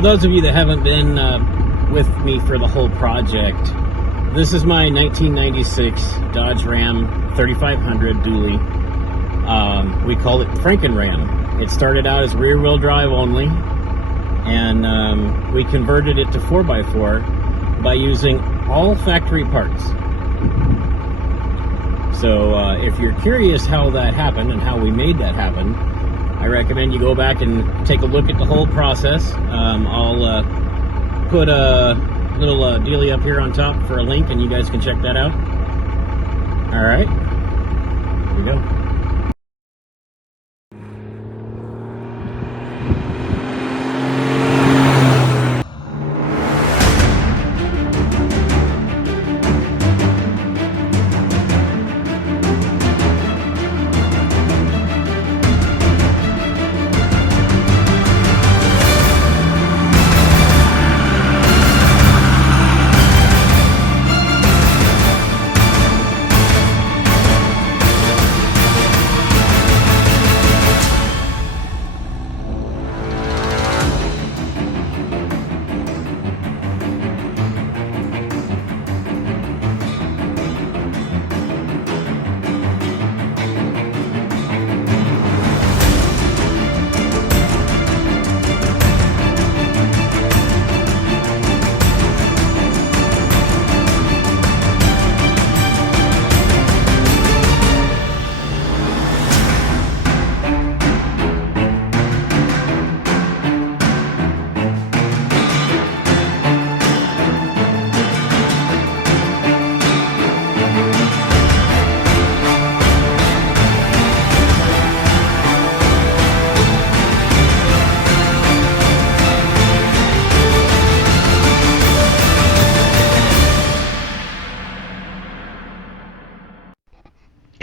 For those of you that haven't been with me for the whole project, this is my 1996 Dodge Ram 3500 dually. We call it FrankenRam. It started out as rear-wheel drive only, and we converted it to 4x4 by using all factory parts. So if you're curious how that happened and how we made that happen, I recommend you go back and take a look at the whole process. I'll put a little dealie up here on top for a link, and you guys can check that out. All right, here we go.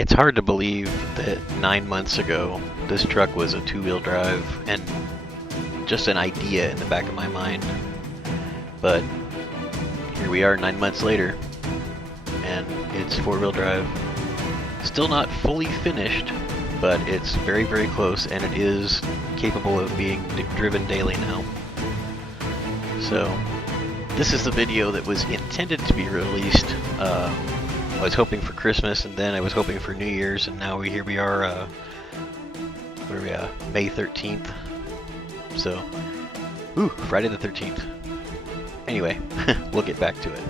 It's hard to believe that 9 months ago this truck was a two-wheel drive and just an idea in the back of my mind. But here we are 9 months later, and it's four-wheel drive. Still not fully finished, but it's very, very close, and it is capable of being driven daily now. So this is the video that was intended to be released. I was hoping for Christmas, and then I was hoping for New Year's, and now here we are, what are we, May 13th. So, Friday the 13th. Anyway, we'll get back to it.